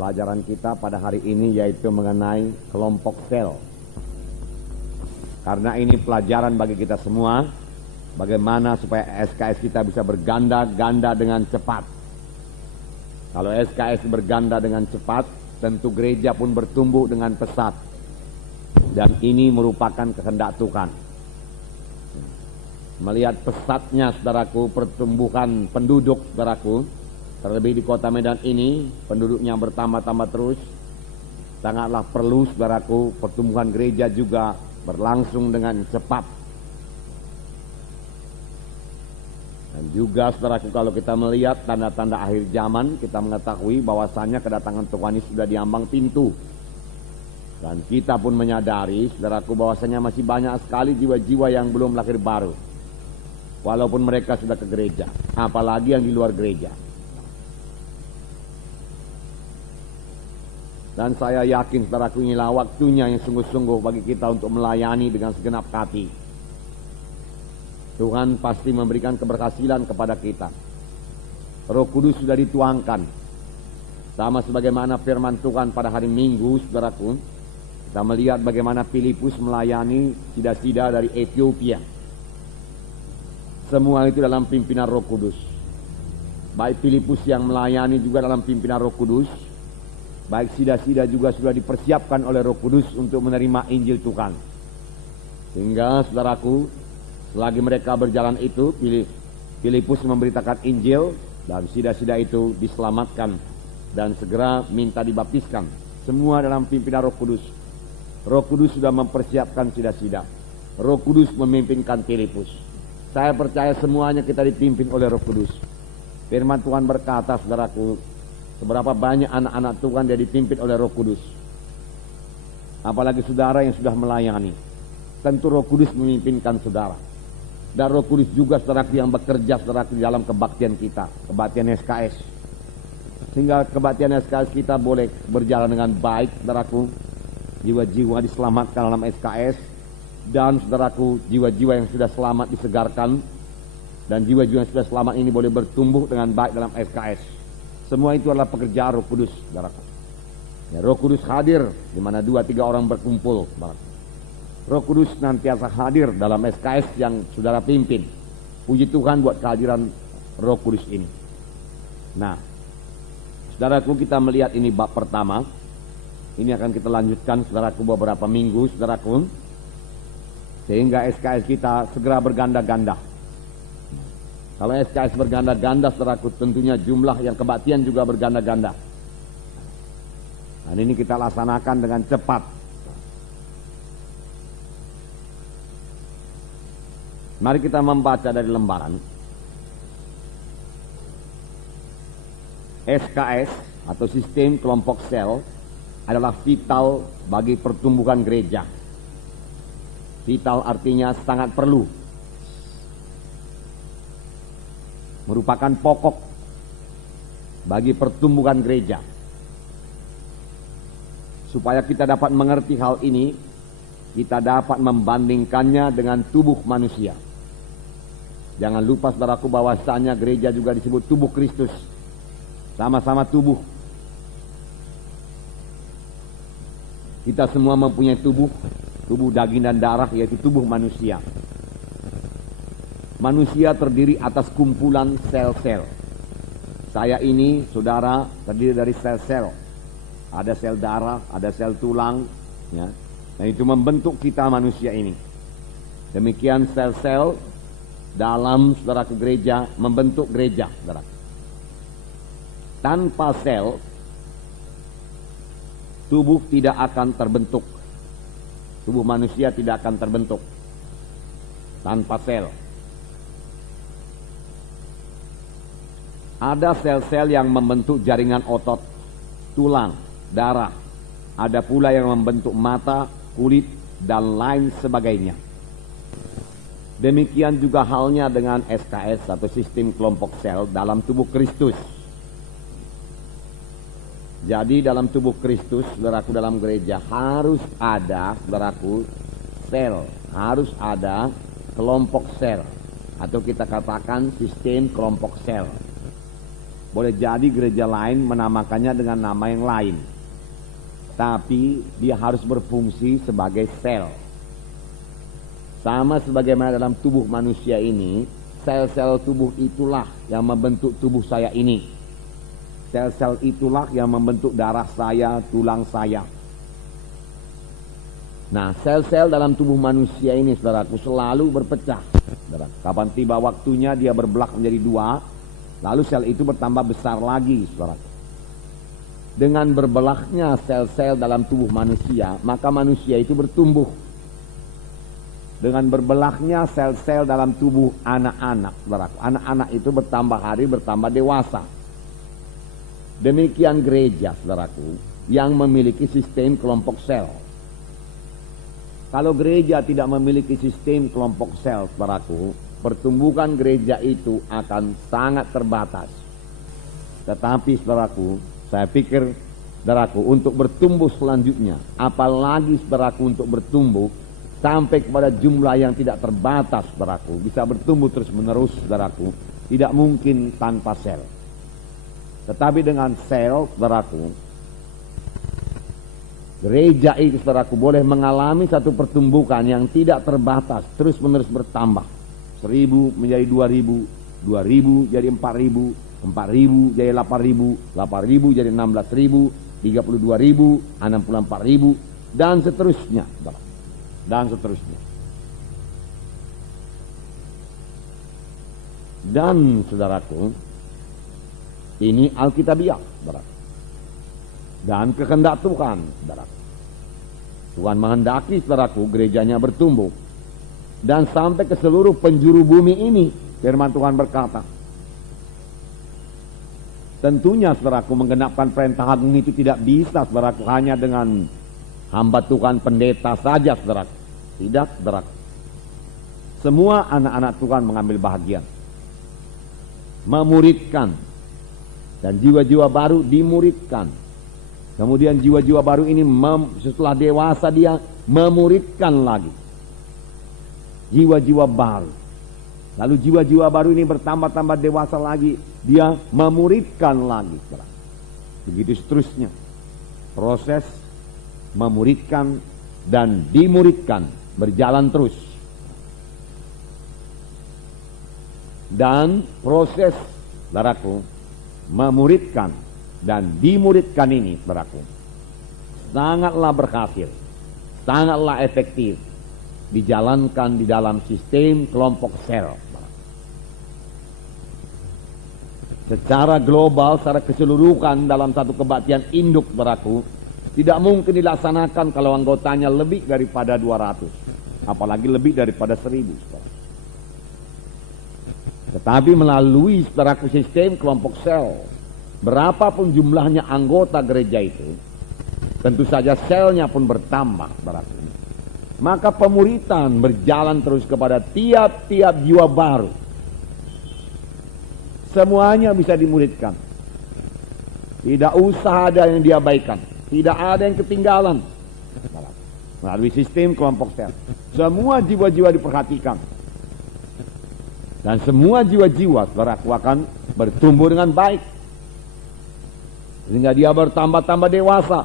Pelajaran kita pada hari ini yaitu mengenai kelompok sel. Karena ini pelajaran bagi kita semua, bagaimana supaya SKS kita bisa berganda-ganda dengan cepat. Kalau SKS berganda dengan cepat, tentu gereja pun bertumbuh dengan pesat. Dan ini merupakan kehendak Tuhan. Melihat pesatnya, saudaraku, pertumbuhan penduduk, saudaraku, terlebih di kota Medan ini, penduduknya bertambah-tambah terus. Sangatlah perlu, saudaraku, pertumbuhan gereja juga berlangsung dengan cepat. Dan juga, saudaraku, kalau kita melihat tanda-tanda akhir zaman, kita mengetahui bahwasannya kedatangan Tuhan Yesus sudah diambang pintu. Dan kita pun menyadari, saudaraku, bahwasanya masih banyak sekali jiwa-jiwa yang belum lahir baru. Walaupun mereka sudah ke gereja, apalagi yang di luar gereja. Dan saya yakin, saudaraku, inilah waktunya yang sungguh-sungguh bagi kita untuk melayani dengan segenap hati. Tuhan pasti memberikan keberhasilan kepada kita. Roh Kudus sudah dituangkan. Sama sebagaimana firman Tuhan pada hari Minggu, saudaraku, kita melihat bagaimana Filipus melayani sida-sida dari Ethiopia. Semua itu dalam pimpinan Roh Kudus. Baik Filipus yang melayani juga dalam pimpinan Roh Kudus, baik sida-sida juga sudah dipersiapkan oleh Roh Kudus untuk menerima Injil Tuhan. Sehingga, saudaraku, selagi mereka berjalan itu, Filipus memberitakan Injil, dan sida-sida itu diselamatkan dan segera minta dibaptiskan. Semua dalam pimpinan Roh Kudus. Roh Kudus sudah mempersiapkan sida-sida. Roh Kudus memimpinkan Filipus. Saya percaya semuanya kita dipimpin oleh Roh Kudus. Firman Tuhan berkata, saudaraku, seberapa banyak anak-anak Tuhan dia dipimpin oleh Roh Kudus. Apalagi saudara yang sudah melayani, tentu Roh Kudus memimpinkan saudara. Dan Roh Kudus juga, saudaraku, yang bekerja, saudaraku, di dalam kebaktian kita, kebaktian SKS. Sehingga kebaktian SKS kita boleh berjalan dengan baik, saudaraku. Jiwa-jiwa diselamatkan dalam SKS. Dan, saudaraku, jiwa-jiwa yang sudah selamat disegarkan. Dan jiwa-jiwa yang sudah selamat ini boleh bertumbuh dengan baik dalam SKS. Semua itu adalah pekerjaan Roh Kudus, saudaraku. Ya, Roh Kudus hadir di mana 2-3 orang berkumpul, saudaraku. Roh Kudus nantiasa hadir dalam SKS yang saudara pimpin. Puji Tuhan buat kehadiran Roh Kudus ini. Nah, saudaraku, kita melihat ini bab pertama. Ini akan kita lanjutkan, saudaraku, beberapa minggu, saudaraku, sehingga SKS kita segera berganda-ganda. Kalau SKS berganda-ganda, saudaraku, tentunya jumlah yang kebaktian juga berganda-ganda. Dan ini kita laksanakan dengan cepat. Mari kita membaca dari lembaran. SKS atau sistem kelompok sel adalah vital bagi pertumbuhan gereja. Vital artinya sangat perlu. Merupakan pokok bagi pertumbuhan gereja. Supaya kita dapat mengerti hal ini, kita dapat membandingkannya dengan tubuh manusia. Jangan lupa, saudaraku, bahwasanya gereja juga disebut tubuh Kristus. Sama-sama tubuh. Kita semua mempunyai tubuh daging dan darah, yaitu tubuh manusia. Manusia terdiri atas kumpulan sel-sel. Saya ini, saudara, terdiri dari sel-sel. Ada sel darah, ada sel tulang, ya. Dan itu membentuk kita manusia ini. Demikian sel-sel dalam, saudaraku, gereja membentuk gereja, saudara. Tanpa sel, tubuh tidak akan terbentuk. Tubuh manusia tidak akan terbentuk tanpa sel. Ada sel-sel yang membentuk jaringan otot, tulang, darah. Ada pula yang membentuk mata, kulit, dan lain sebagainya. Demikian juga halnya dengan SKS atau sistem kelompok sel dalam tubuh Kristus. Jadi dalam tubuh Kristus, saudaraku, dalam gereja harus ada, saudaraku, sel. Harus ada kelompok sel. Atau kita katakan sistem kelompok sel. Boleh jadi gereja lain menamakannya dengan nama yang lain, tapi dia harus berfungsi sebagai sel. Sama sebagaimana dalam tubuh manusia ini, sel-sel tubuh itulah yang membentuk tubuh saya ini. Sel-sel itulah yang membentuk darah saya, tulang saya. Nah, sel-sel dalam tubuh manusia ini, saudaraku, selalu berpecah. Saudara, kapan tiba waktunya dia berbelah menjadi dua, lalu sel itu bertambah besar lagi, saudaraku. Dengan berbelahnya sel-sel dalam tubuh manusia, maka manusia itu bertumbuh. Dengan berbelahnya sel-sel dalam tubuh anak-anak, saudaraku, anak-anak itu bertambah hari, bertambah dewasa. Demikian gereja, saudaraku, yang memiliki sistem kelompok sel. Kalau gereja tidak memiliki sistem kelompok sel, saudaraku, pertumbuhan gereja itu akan sangat terbatas. Tetapi, saudaraku, saya pikir, saudaraku, untuk bertumbuh selanjutnya, apalagi, saudaraku, untuk bertumbuh sampai kepada jumlah yang tidak terbatas, saudaraku, bisa bertumbuh terus menerus, saudaraku, tidak mungkin tanpa sel. Tetapi dengan sel, saudaraku, gereja itu, saudaraku, boleh mengalami satu pertumbuhan yang tidak terbatas, terus menerus bertambah. 1000 menjadi 2000, 2000 jadi 4000, 4000 jadi 8000, 8000 jadi 16000, 32.000, 64.000, dan seterusnya, dan seterusnya. Dan, saudaraku, ini Alkitabiah, saudaraku, dan kehendak Tuhan, saudaraku. Tuhan menghendaki, saudaraku, gerejanya bertumbuh dan sampai ke seluruh penjuru bumi ini. Firman Tuhan berkata, tentunya, saudaraku, menggenapkan perintah agung itu tidak bisa, saudaraku, hanya dengan hamba Tuhan pendeta saja, saudaraku. Tidak, saudaraku. Semua anak-anak Tuhan mengambil bahagian, memuridkan, dan jiwa-jiwa baru dimuridkan. Kemudian jiwa-jiwa baru ini setelah dewasa dia memuridkan lagi jiwa-jiwa baru. Lalu jiwa-jiwa baru ini bertambah-tambah dewasa lagi, dia memuridkan lagi. Begitu seterusnya. Proses memuridkan dan dimuridkan berjalan terus. Dan proses, saudaraku, memuridkan dan dimuridkan ini, saudaraku, sangatlah berhasil, sangatlah efektif dijalankan di dalam sistem kelompok sel. Secara global, secara keseluruhan dalam satu kebaktian induk, saudaraku, tidak mungkin dilaksanakan kalau anggotanya lebih daripada 200, apalagi lebih daripada 1000, saudara. Tetapi melalui, saudaraku, sistem kelompok sel, berapapun jumlahnya anggota gereja itu, tentu saja selnya pun bertambah, saudaraku. Maka pemuritan berjalan terus kepada tiap-tiap jiwa baru. Semuanya bisa dimuridkan. Tidak usah ada yang diabaikan, tidak ada yang ketinggalan. Melalui sistem kelompok sel, semua jiwa-jiwa diperhatikan. Dan semua jiwa-jiwa, saudaraku, akan bertumbuh dengan baik, sehingga dia bertambah-tambah dewasa.